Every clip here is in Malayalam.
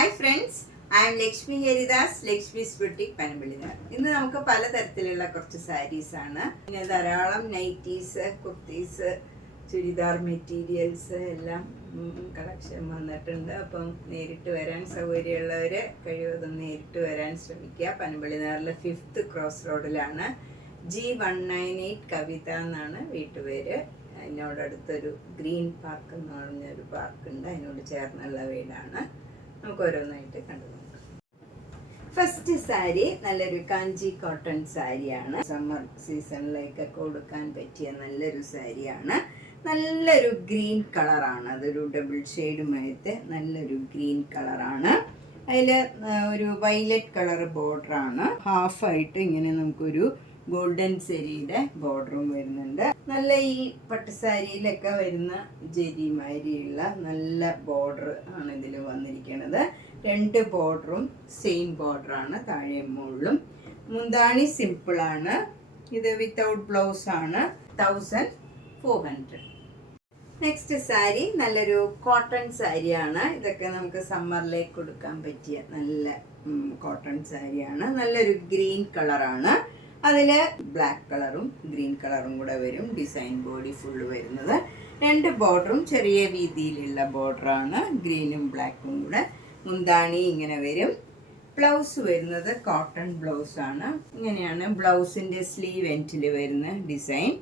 Hi friends, I am Lakshmi Haridas, Lakshmi's boutique Panampilly Nagar. ഇന്ന് നമുക്ക് പലതരത്തിലുള്ള കുറച്ച് സാരീസാണ്. പിന്നെ ധാരാളം നൈറ്റീസ്, കുർത്തീസ്, ചുരിദാർ മെറ്റീരിയൽസ് എല്ലാം കളക്ഷൻ വന്നിട്ടുണ്ട്. അപ്പം നേരിട്ട് വരാൻ സൗകര്യമുള്ളവർ കഴിവതും നേരിട്ട് വരാൻ ശ്രമിക്കുക. പനമ്പള്ളിനാറിലെ 5th ക്രോസ് റോഡിലാണ്. G198 കവിത എന്നാണ് വീട്ടുപേര്. അതിനോടടുത്തൊരു ഗ്രീൻ പാർക്ക് എന്ന് പറഞ്ഞൊരു പാർക്കുണ്ട്, അതിനോട് ചേർന്നുള്ള വീടാണ്. നമുക്ക് ഓരോന്നായിട്ട് കണ്ടു നോക്കാം. ഫസ്റ്റ് സാരി നല്ലൊരു കാഞ്ചി കോട്ടൺ സാരിയാണ്. സമ്മർ സീസണിലേക്കൊക്കെ കൊടുക്കാൻ പറ്റിയ നല്ലൊരു സാരിയാണ്. നല്ലൊരു ഗ്രീൻ കളറാണ്, അതൊരു ഡബിൾ ഷെയ്ഡുമായിട്ട് നല്ലൊരു ഗ്രീൻ കളറാണ്. അതിൽ ഒരു വയലറ്റ് കളർ ബോർഡറാണ്. ഹാഫായിട്ട് ഇങ്ങനെ നമുക്കൊരു ഗോൾഡൻ സെരിയുടെ ബോർഡറും വരുന്നുണ്ട്. നല്ല ഈ പട്ടുസാരിയിലൊക്കെ വരുന്ന ജരിമാരിയുള്ള നല്ല ബോർഡർ ആണ് ഇതിൽ വന്നിരിക്കുന്നത്. 2 ബോർഡറും സെയിം ബോർഡറാണ്, താഴെ മുകളിലും. മുന്താണി സിമ്പിളാണ്. ഇത് വിത്തൗട്ട് ബ്ലൗസ് ആണ്. 1400. നെക്സ്റ്റ് സാരി നല്ലൊരു കോട്ടൺ സാരിയാണ്. ഇതൊക്കെ നമുക്ക് സമ്മറിലേക്ക് കൊടുക്കാൻ പറ്റിയ നല്ല കോട്ടൺ സാരിയാണ്. നല്ലൊരു ഗ്രീൻ കളറാണ്. അതിൽ ബ്ലാക്ക് കളറും ഗ്രീൻ കളറും കൂടെ വരും. ഡിസൈൻ ബോഡി ഫുള്ള് വരുന്നത്. 2 ബോർഡറും ചെറിയ വീതിയിലുള്ള ബോർഡറാണ്, ഗ്രീനും ബ്ലാക്കും കൂടെ. മുന്താണി ഇങ്ങനെ വരും. ബ്ലൗസ് വരുന്നത് കോട്ടൺ ബ്ലൗസാണ്. ഇങ്ങനെയാണ് ബ്ലൗസിൻ്റെ സ്ലീവ് എൻഡിൽ വരുന്ന ഡിസൈൻ.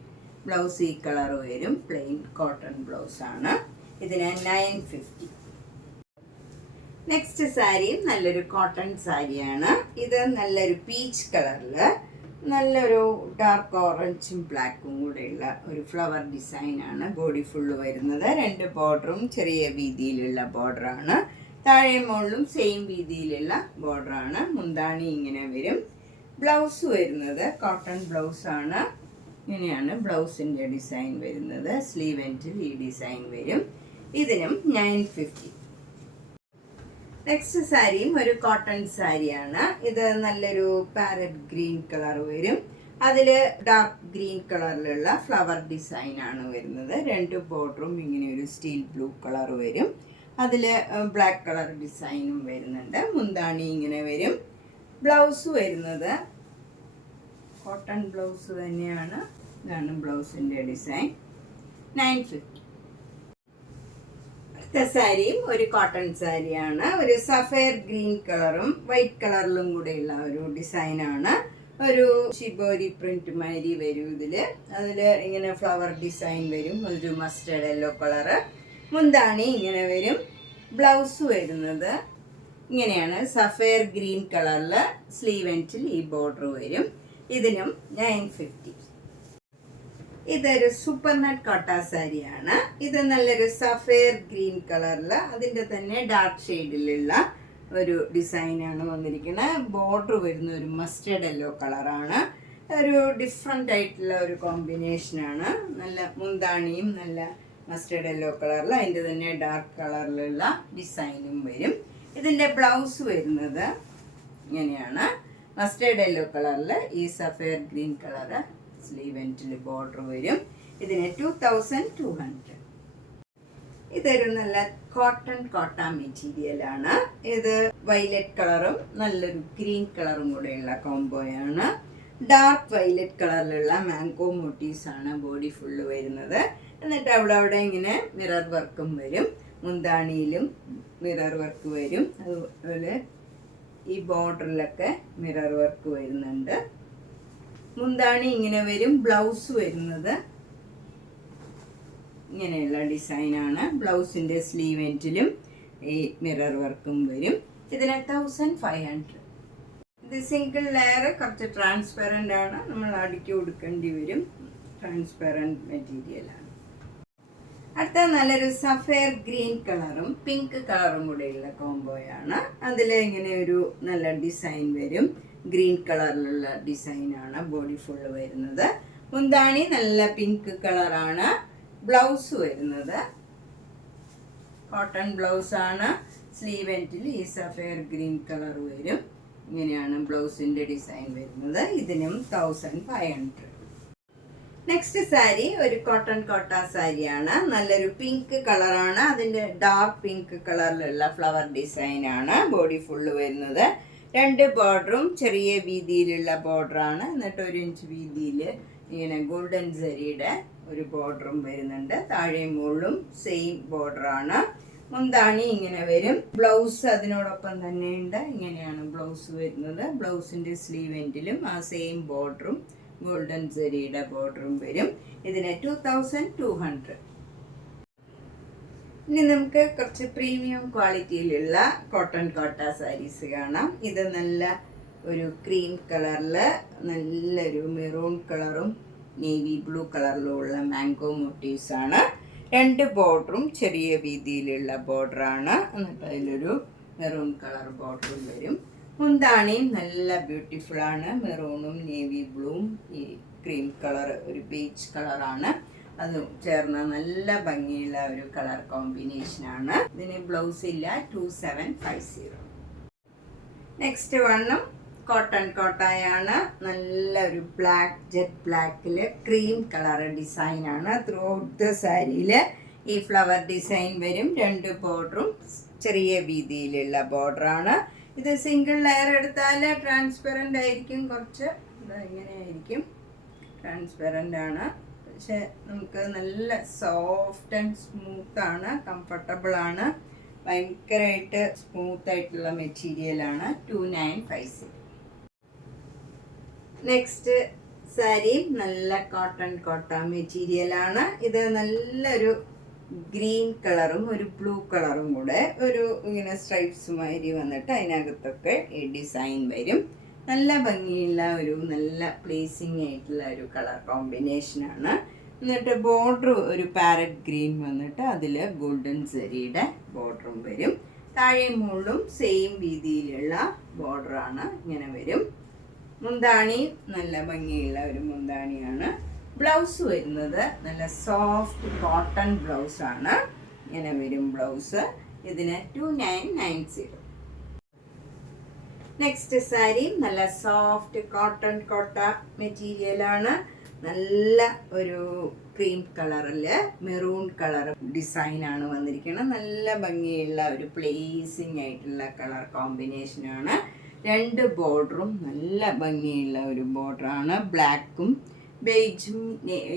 ബ്ലൗസ് ഈ കളർ വരും. പ്ലെയിൻ കോട്ടൺ ബ്ലൗസാണ്. ഇതിന് 950. നെക്സ്റ്റ് സാരി നല്ലൊരു കോട്ടൺ സാരിയാണ്. ഇത് നല്ലൊരു പീച്ച് കളറിൽ നല്ലൊരു ഡാർക്ക് ഓറഞ്ചും ബ്ലാക്കും കൂടെയുള്ള ഒരു ഫ്ലവർ ഡിസൈനാണ്. ബോഡി ഫുള്ള് വരുന്നത്. 2 ബോർഡറും ചെറിയ വീതിയിലുള്ള ബോർഡറാണ്. താഴെ മുകളിലും സെയിം വീതിയിലുള്ള ബോർഡറാണ്. മുന്താണി ഇങ്ങനെ വരും. ബ്ലൗസ് വരുന്നത് കോട്ടൺ ബ്ലൗസാണ്. ഇങ്ങനെയാണ് ബ്ലൗസിൻ്റെ ഡിസൈൻ വരുന്നത്. സ്ലീവ് എൻഡിൽ ഈ ഡിസൈൻ വരും. ഇതിനും 950. നെക്സ്റ്റ് സാരിയും ഒരു കോട്ടൺ സാരിയാണ്. ഇത് നല്ലൊരു പാരറ്റ് ഗ്രീൻ കളർ വരും. അതിൽ ഡാർക്ക് ഗ്രീൻ കളറിലുള്ള ഫ്ലവർ ഡിസൈനാണ് വരുന്നത്. 2 ബോർഡറും ഇങ്ങനെ ഒരു സ്റ്റീൽ ബ്ലൂ കളർ വരും. അതിൽ ബ്ലാക്ക് കളർ ഡിസൈനും വരുന്നുണ്ട്. മുന്താണി ഇങ്ങനെ വരും. ബ്ലൗസ് വരുന്നത് കോട്ടൺ ബ്ലൗസ് തന്നെയാണ്. ഇതാണ് ബ്ലൗസിൻ്റെ ഡിസൈൻ. 950. അടുത്ത സാരിയും ഒരു കോട്ടൺ സാരിയാണ്. ഒരു സഫയർ ഗ്രീൻ കളറും വൈറ്റ് കളറിലും കൂടെയുള്ള ഒരു ഡിസൈനാണ്. ഒരു ഷിബോരി പ്രിന്റ് മാതിരി വരും ഇതിൽ. അതിൽ ഇങ്ങനെ ഫ്ലവർ ഡിസൈൻ വരും. ഒരു മസ്റ്റേർഡ് യെല്ലോ കളറ്. മുന്താണി ഇങ്ങനെ വരും. ബ്ലൗസ് വരുന്നത് ഇങ്ങനെയാണ്, സഫയർ ഗ്രീൻ കളറിൽ. സ്ലീവ് എൻഡിൽ ഈ ബോർഡർ വരും. ഇതിനും 950. ഇതൊരു സൂപ്പർ നെറ്റ് കോട്ട സാരിയാണ്. ഇത് നല്ലൊരു സഫയർ ഗ്രീൻ കളറിൽ അതിൻ്റെ തന്നെ ഡാർക്ക് ഷെയ്ഡിലുള്ള ഒരു ഡിസൈനാണ് വന്നിരിക്കുന്നത്. ബോർഡർ വരുന്ന ഒരു മസ്റ്റേർഡ് യെല്ലോ കളറാണ്. ഒരു ഡിഫറെൻ്റ് ആയിട്ടുള്ള ഒരു കോമ്പിനേഷനാണ്. നല്ല മുന്താണിയും നല്ല മസ്റ്റേർഡ് യെല്ലോ കളറിൽ അതിൻ്റെ തന്നെ ഡാർക്ക് കളറിലുള്ള ഡിസൈനും വരും. ഇതിൻ്റെ ബ്ലൗസ് വരുന്നത് ഇങ്ങനെയാണ്, മസ്റ്റേർഡ് യെല്ലോ കളറിൽ ഈ സഫയർ ഗ്രീൻ കളറ്. സ്ലീവ് എൻഡിൽ ബോർഡർ വരും. ഇതിന് 2200. ഇതൊരു നല്ല കോട്ടൺ കോട്ട മെറ്റീരിയലാണ്. ഇത് വയലറ്റ് കളറും നല്ലൊരു ഗ്രീൻ കളറും കൂടെയുള്ള കോംബോയാണ്. ഡാർക്ക് വയലറ്റ് കളറിലുള്ള മാംഗോ മോട്ടീവ്സ് ആണ് ബോഡി ഫുള്ള് വരുന്നത്. എന്നിട്ട് അവിടെ ഇങ്ങനെ മിറർ വർക്കും വരും. മുന്താണിയിലും മിറർ വർക്ക് വരും. അതുപോലെ ഈ ബോർഡറിലൊക്കെ മിറർ വർക്ക് വരുന്നുണ്ട്. മുന്താണി ഇങ്ങനെ വരും. ബ്ലൗസ് വരുന്നത് ഇങ്ങനെയുള്ള ഡിസൈനാണ്. ബ്ലൗസിൻ്റെ സ്ലീവ് എൻഡിലും ഈ മിറർ വർക്കും വരും. ഇതിന് 1500. ഇത് സിംഗിൾ ലെയർ കുറച്ച് ട്രാൻസ്പെറൻ്റ് ആണ്. നമ്മൾ അടുക്കി കൊടുക്കേണ്ടി വരും. ട്രാൻസ്പെറൻറ്റ് മെറ്റീരിയലാണ്. അടുത്ത നല്ലൊരു സഫയർ ഗ്രീൻ കളറും പിങ്ക് കളറും കൂടെയുള്ള കോംബോയാണ്. അതിൽ ഇങ്ങനെ ഒരു നല്ല ഡിസൈൻ വരും. ഗ്രീൻ കളറിലുള്ള ഡിസൈനാണ് ബോഡി ഫുള്ള് വരുന്നത്. മുന്താണി നല്ല പിങ്ക് കളറാണ്. ബ്ലൗസ് വരുന്നത് കോട്ടൺ ബ്ലൗസാണ്. സ്ലീവ് എൻഡിൽ ഈ സഫയർ ഗ്രീൻ കളർ വരും. ഇങ്ങനെയാണ് ബ്ലൗസിൻ്റെ ഡിസൈൻ വരുന്നത്. ഇതിനും 1500. നെക്സ്റ്റ് സാരി ഒരു കോട്ടൺ കോട്ട സാരിയാണ്. നല്ലൊരു പിങ്ക് കളറാണ്. അതിൻ്റെ ഡാർക്ക് പിങ്ക് കളറിലുള്ള ഫ്ലവർ ഡിസൈനാണ് ബോഡി ഫുള്ള് വരുന്നത്. 2 ബോർഡറും ചെറിയ വീതിയിലുള്ള ബോർഡറാണ്. എന്നിട്ട് 1 ഇഞ്ച് വീതിയിൽ ഇങ്ങനെ ഗോൾഡൻ സരിയുടെ ഒരു ബോർഡറും വരുന്നുണ്ട്. താഴെയും മുകളിലും സെയിം ബോർഡറാണ്. മുന്താണി ഇങ്ങനെ വരും. ബ്ലൗസ് അതിനോടൊപ്പം തന്നെ ഉണ്ട്. ഇങ്ങനെയാണ് ബ്ലൗസ് വരുന്നത്. ബ്ലൗസിൻ്റെ സ്ലീവ് എൻഡിലും ആ സെയിം ബോർഡറും ഗോൾഡൻ സരിയുടെ ബോർഡറും വരും. ഇതിന് 2200. ഇനി നമുക്ക് കുറച്ച് പ്രീമിയം ക്വാളിറ്റിയിലുള്ള കോട്ടൺ കോട്ട സാരീസ് കാണാം. ഇത് നല്ല ഒരു ക്രീം കളറിൽ നല്ലൊരു മെറൂൺ കളറും നേവി ബ്ലൂ കളറിലുള്ള മാംഗോ മോട്ടീവ്സ് ആണ്. 2 ബോർഡറും ചെറിയ വീതിയിലുള്ള ബോർഡറാണ്. എന്നിട്ട് അതിലൊരു മെറൂൺ കളർ ബോർഡറും വരും. മുന്താണിയും നല്ല ബ്യൂട്ടിഫുൾ ആണ്. മെറൂണും നേവി ബ്ലൂവും ഈ ക്രീം കളർ ഒരു ബീച്ച് കളറാണ്. അത് ചേർന്ന നല്ല ഭംഗിയുള്ള ഒരു കളർ കോമ്പിനേഷനാണ്. ഇതിന് ബ്ലൗസ് ഇല്ല. 2750. നെക്സ്റ്റ് വണ്ണും കോട്ടൺ കോട്ടായാണ്. നല്ലൊരു ബ്ലാക്ക് ജെറ്റ് ബ്ലാക്കിൽ ക്രീം കളർ ഡിസൈനാണ്. ത്രൂ ഔട്ട് ദ സാരിയിൽ ഈ ഫ്ലവർ ഡിസൈൻ വരും. 2 ബോർഡറും ചെറിയ വീതിയിലുള്ള ബോർഡറാണ്. ഇത് സിംഗിൾ ലെയർ എടുത്താൽ ട്രാൻസ്പെറൻ്റ് ആയിരിക്കും. കുറച്ച് ഇങ്ങനെയായിരിക്കും, ട്രാൻസ്പെറൻ്റ് ആണ്. പക്ഷെ നമുക്ക് നല്ല സോഫ്റ്റ് ആൻഡ് സ്മൂത്താണ്, കംഫർട്ടബിളാണ്. ഭയങ്കരമായിട്ട് സ്മൂത്തായിട്ടുള്ള മെറ്റീരിയലാണ്. 2950. നെക്സ്റ്റ് സാരി നല്ല കോട്ടൺ കോട്ട മെറ്റീരിയലാണ്. ഇത് നല്ലൊരു ഗ്രീൻ കളറും ഒരു ബ്ലൂ കളറും കൂടെ ഒരു ഇങ്ങനെ സ്ട്രൈപ്സ് മാതിരി വന്നിട്ട് അതിനകത്തൊക്കെ ഈ ഡിസൈൻ വരും. നല്ല ഭംഗിയുള്ള ഒരു നല്ല പ്ലേസിങ് ആയിട്ടുള്ള ഒരു കളർ കോമ്പിനേഷനാണ്. എന്നിട്ട് ബോർഡർ ഒരു പാരറ്റ് ഗ്രീൻ വന്നിട്ട് അതിൽ ഗോൾഡൻ സരിയുടെ ബോർഡറും വരും. താഴെ മുകളിലും സെയിം രീതിയിലുള്ള ബോർഡറാണ് ഇങ്ങനെ വരും. മുന്താണി നല്ല ഭംഗിയുള്ള ഒരു മുന്താണിയാണ്. ബ്ലൗസ് വരുന്നത് നല്ല സോഫ്റ്റ് കോട്ടൺ ബ്ലൗസാണ്. ഇങ്ങനെ വരും ബ്ലൗസ്. ഇതിന് 2990. നെക്സ്റ്റ് സാരി നല്ല സോഫ്റ്റ് കോട്ടൺ കോട്ട മെറ്റീരിയലാണ്. നല്ല ഒരു ക്രീം കളറിൽ മെറൂൺ കളർ ഡിസൈനാണ് വന്നിരിക്കുന്നത്. നല്ല ഭംഗിയുള്ള ഒരു പ്ലേസിങ് ആയിട്ടുള്ള കളർ കോമ്പിനേഷനാണ്. 2 ബോർഡറും നല്ല ഭംഗിയുള്ള ഒരു ബോർഡറാണ്. ബ്ലാക്കും ബേജും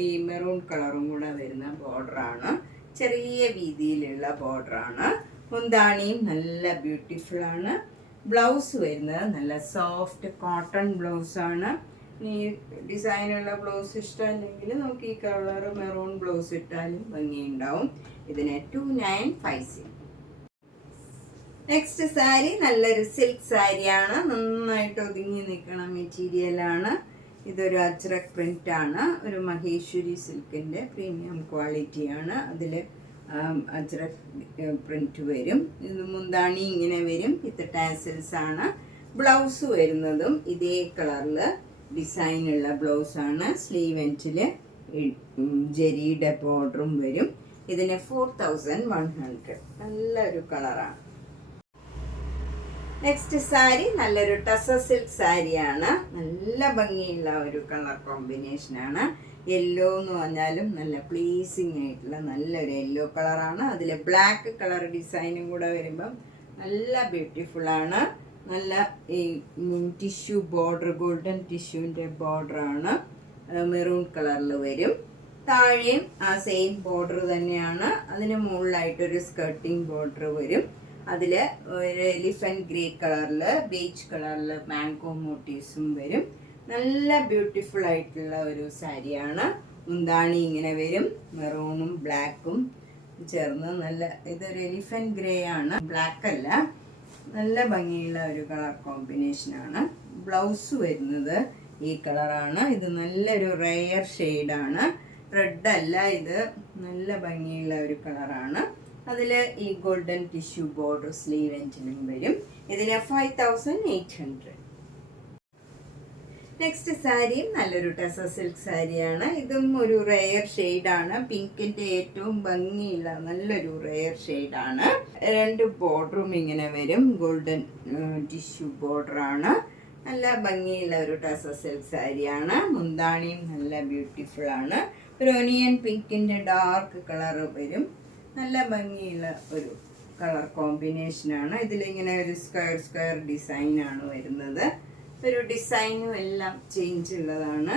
ഈ മെറൂൺ കളറും കൂടെ വരുന്ന ബോർഡറാണ്. ചെറിയ വീതിയിലുള്ള ബോർഡറാണ്. മുന്താണിയും നല്ല ബ്യൂട്ടിഫുൾ ആണ്. ബ്ലൗസ് വരുന്നത് നല്ല സോഫ്റ്റ് കോട്ടൺ ബ്ലൗസാണ്. ഈ ഡിസൈനുള്ള ബ്ലൗസ് ഇഷ്ടമല്ലെങ്കിൽ നമുക്ക് ഈ കളർ മെറൂൺ ബ്ലൗസ് ഇട്ടാലും ഭംഗിയുണ്ടാവും. ഇതിന് 2950. നെക്സ്റ്റ് സാരി നല്ലൊരു സിൽക്ക് സാരിയാണ്. നന്നായിട്ട് ഒതുങ്ങി നിൽക്കണ മെറ്റീരിയലാണ്. ഇതൊരു അജ്രക് പ്രിന്റ് ആണ്. ഒരു മഹേശ്വരി സിൽക്കിൻ്റെ പ്രീമിയം ക്വാളിറ്റിയാണ്. അതിൽ അജ്രക് പ്രിന്റ് വരും. ഇത് മുന്താണി ഇങ്ങനെ വരും. ഇത് ടാസൽസ് ആണ്. ബ്ലൗസ് വരുന്നതും ഇതേ കളറിൽ ഡിസൈനുള്ള ബ്ലൗസാണ്. സ്ലീവ് എൻഡിൽ ജെരിയുടെ ബോർഡറും വരും. ഇതിന് 4100. നല്ലൊരു കളറാണ്. നെക്സ്റ്റ് സാരി നല്ലൊരു ടസർ സിൽക്ക് സാരിയാണ്. നല്ല ഭംഗിയുള്ള ഒരു കളർ കോമ്പിനേഷനാണ്. യെല്ലോ എന്ന് പറഞ്ഞാലും നല്ല പ്ലീസിങ് ആയിട്ടുള്ള നല്ലൊരു യെല്ലോ കളറാണ്. അതിൽ ബ്ലാക്ക് കളർ ഡിസൈനും കൂടെ വരുമ്പം നല്ല ബ്യൂട്ടിഫുള്ളാണ്. നല്ല ഈ ടിഷ്യൂ ബോർഡർ, ഗോൾഡൻ ടിഷ്യൂവിൻ്റെ ബോർഡറാണ്. മെറൂൺ കളറിൽ വരും. താഴെയും ആ സെയിം ബോർഡർ തന്നെയാണ്. അതിന് മുകളിലായിട്ടൊരു സ്കർട്ടിങ് ബോർഡർ വരും. അതിൽ ഒരു എലിഫൻറ്റ് ഗ്രേ കളറിൽ ബീച്ച് കളറിൽ മാംഗോ മോട്ടീവ്സും വരും. നല്ല ബ്യൂട്ടിഫുൾ ആയിട്ടുള്ള ഒരു സാരിയാണ്. മുന്താണി ഇങ്ങനെ വരും. മെറൂണും ബ്ലാക്കും ചേർന്ന് നല്ല ഇതൊരു എലിഫൻറ്റ് ഗ്രേ ആണ്, ബ്ലാക്ക് അല്ല. നല്ല ഭംഗിയുള്ള ഒരു കളർ കോമ്പിനേഷനാണ്. ബ്ലൗസ് വരുന്നത് ഈ കളറാണ്. ഇത് നല്ലൊരു റെയർ ഷെയ്ഡാണ്, റെഡ് അല്ല. ഇത് നല്ല ഭംഗിയുള്ള ഒരു കളറാണ്. അതിൽ ഈ ഗോൾഡൻ ടിഷ്യൂ ബോർഡർ സ്ലീവ് എൻഡിലും വരും. ഇതിന് 5800. നെക്സ്റ്റ് സാരിയും നല്ലൊരു ടസർ സിൽക്ക് സാരിയാണ്. ഇതും ഒരു റെയർ ഷെയ്ഡാണ്. പിങ്കിൻ്റെ ഏറ്റവും ഭംഗിയുള്ള നല്ലൊരു റെയർ ഷെയ്ഡാണ്. 2 ബോർഡറും ഇങ്ങനെ വരും. ഗോൾഡൻ ടിഷ്യൂ ബോർഡറാണ്. നല്ല ഭംഗിയുള്ള ഒരു ടസർ സിൽക്ക് സാരിയാണ്. മുന്താണിയും നല്ല ബ്യൂട്ടിഫുൾ ആണ്. ഒരു ഒനിയൻ പിങ്കിൻ്റെ ഡാർക്ക് കളർ വരും. നല്ല ഭംഗിയുള്ള ഒരു കളർ കോമ്പിനേഷനാണ്. ഇതിലിങ്ങനെ ഒരു സ്ക്വയർ ഡിസൈനാണ് വരുന്നത്. ഒരു ഡിസൈനും എല്ലാം ചേഞ്ച് ഉള്ളതാണ്.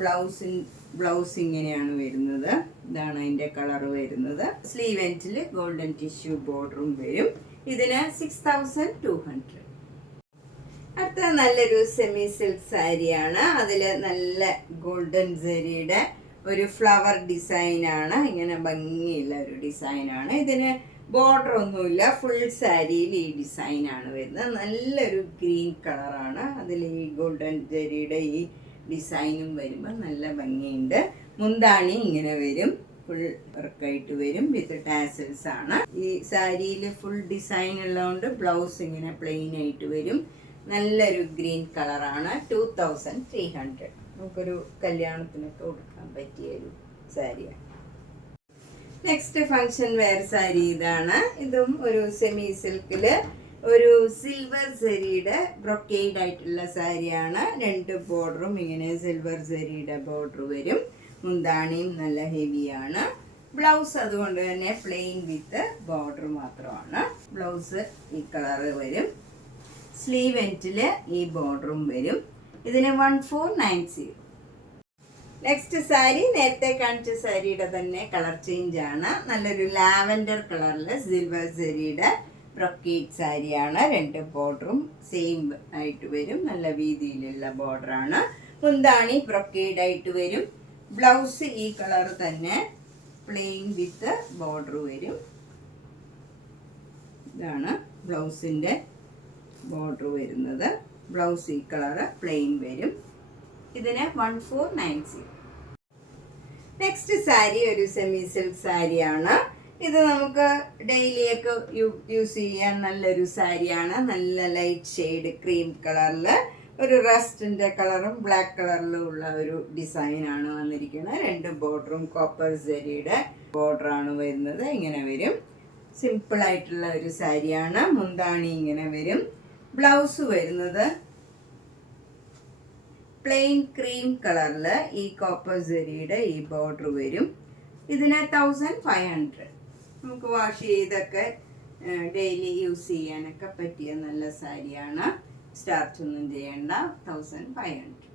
ബ്ലൗസ് ഇങ്ങനെയാണ് വരുന്നത്. ഇതാണ് അതിൻ്റെ കളർ വരുന്നത്. സ്ലീവ് എൻഡിൽ ഗോൾഡൻ ടിഷ്യൂ ബോർഡറും വരും. ഇതിന് 6200. അടുത്ത നല്ലൊരു സെമി സിൽക്ക് സാരിയാണ്. അതിൽ നല്ല ഗോൾഡൻ ജെറിയുടെ ഒരു ഫ്ലവർ ഡിസൈനാണ്. ഇങ്ങനെ ഭംഗിയുള്ള ഒരു ഡിസൈനാണ്. ഇതിന് ബോർഡർ ഒന്നുമില്ല. ഫുൾ സാരിയിൽ ഈ ഡിസൈനാണ് വരുന്നത്. നല്ലൊരു ഗ്രീൻ കളറാണ്. അതിൽ ഈ ഗോൾഡൻ ജെറിയുടെ ഈ ഡിസൈനും വരുമ്പോൾ നല്ല ഭംഗിയുണ്ട്. മുന്താണി ഇങ്ങനെ വരും. ഫുൾ വർക്കായിട്ട് വരും. വിത്ത് ടാസൽസ് ആണ്. ഈ സാരിയിൽ ഫുൾ ഡിസൈൻ ഉള്ളതുകൊണ്ട് ബ്ലൗസ് ഇങ്ങനെ പ്ലെയിൻ ആയിട്ട് വരും. നല്ലൊരു ഗ്രീൻ കളറാണ്. 2300. നമുക്കൊരു കല്യാണത്തിനൊക്കെ കൊടുക്കാൻ പറ്റിയ ഒരു സാരിയാണ്. നെക്സ്റ്റ് ഫങ്ഷൻ വെയർ സാരി ഇതാണ്. ഇതും ഒരു സെമി സിൽക്കില് ഒരു സിൽവർ സെരിയുടെ ബ്രൊക്കേഡ് ആയിട്ടുള്ള സാരിയാണ്. 2 ബോർഡറും ഇങ്ങനെ സിൽവർ സെരിയുടെ ബോർഡർ വരും. മുന്താണിയും നല്ല ഹെവിയാണ്. ബ്ലൗസ് അതുകൊണ്ട് തന്നെ പ്ലെയിൻ വിത്ത് ബോർഡർ മാത്രമാണ്. ബ്ലൗസ് ഈ കളറ് വരും. സ്ലീവ് എൻഡിൽ ഈ ബോർഡറും വരും. ഇതിന് 1490. നെക്സ്റ്റ് സാരി നേരത്തെ കാണിച്ച സാരിയുടെ തന്നെ കളർ ചേഞ്ച് ആണ്. നല്ലൊരു ലാവൻഡർ കളറിൽ സിൽവർ സെരിയുടെ ബ്രൊക്കേഡ് സാരിയാണ്. 2 ബോർഡറും സെയിം ആയിട്ട് വരും. നല്ല വീതിയിലുള്ള ബോർഡറാണ്. മുന്താണി ബ്രൊക്കേഡ് ആയിട്ട് വരും. ബ്ലൗസ് ഈ കളർ തന്നെ പ്ലെയിൻ വിത്ത് ബോർഡർ വരും. ഇതാണ് ബ്ലൗസിൻ്റെ ബോർഡർ വരുന്നത്. ബ്ലൗസ് ഈ കളർ പ്ലെയിൻ വരും. ഇതിന് 1490. നെക്സ്റ്റ് സാരി ഒരു സെമി സിൽക്ക് സാരിയാണ്. ഇത് നമുക്ക് ഡെയിലിയൊക്കെ യൂസ് ചെയ്യാൻ നല്ലൊരു സാരിയാണ്. നല്ല ലൈറ്റ് ഷെയ്ഡ് ക്രീം കളറിൽ ഒരു റസ്റ്റിൻ്റെ കളറും ബ്ലാക്ക് കളറിലും ഉള്ള ഒരു ഡിസൈനാണ് വന്നിരിക്കുന്നത്. 2 ബോർഡറും കോപ്പർ സെരിയുടെ ബോർഡറാണ് വരുന്നത്. ഇങ്ങനെ വരും. സിമ്പിളായിട്ടുള്ള ഒരു സാരിയാണ്. മുന്താണി ഇങ്ങനെ വരും. ബ്ലൗസ് വരുന്നത് പ്ലെയിൻ ക്രീം കളറിൽ ഈ കോപ്പർ സെരിയുടെ ഈ ബോർഡർ വരും. ഇതിന് 1500. നമുക്ക് വാഷ് ചെയ്തൊക്കെ ഡെയിലി യൂസ് ചെയ്യാനൊക്കെ പറ്റിയ നല്ല സാരിയാണ്. സ്റ്റാർച്ച് ഒന്നും ചെയ്യേണ്ട. 1500.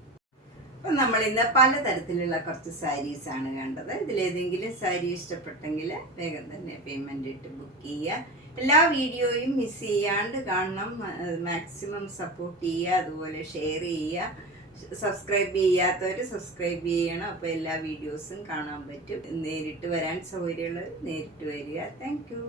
അപ്പം നമ്മളിന്ന് പലതരത്തിലുള്ള കുറച്ച് സാരീസാണ് കണ്ടത്. ഇതിലേതെങ്കിലും സാരി ഇഷ്ടപ്പെട്ടെങ്കിൽ വേഗം തന്നെ പേയ്മെൻ്റ് ഇട്ട് ബുക്ക് ചെയ്യുക. എല്ലാ വീഡിയോയും മിസ് ചെയ്യാണ്ട് കാണണം. മാക്സിമം സപ്പോർട്ട് ചെയ്യുക. അതുപോലെ ഷെയർ ചെയ്യുക. സബ്സ്ക്രൈബ് ചെയ്യാത്തവർ സബ്സ്ക്രൈബ് ചെയ്യണം. അപ്പോൾ എല്ലാ വീഡിയോസും കാണാൻ പറ്റും. നേരിട്ട് വരാൻ സൗകര്യമുള്ളത് നേരിട്ട് വരിക. Thank you.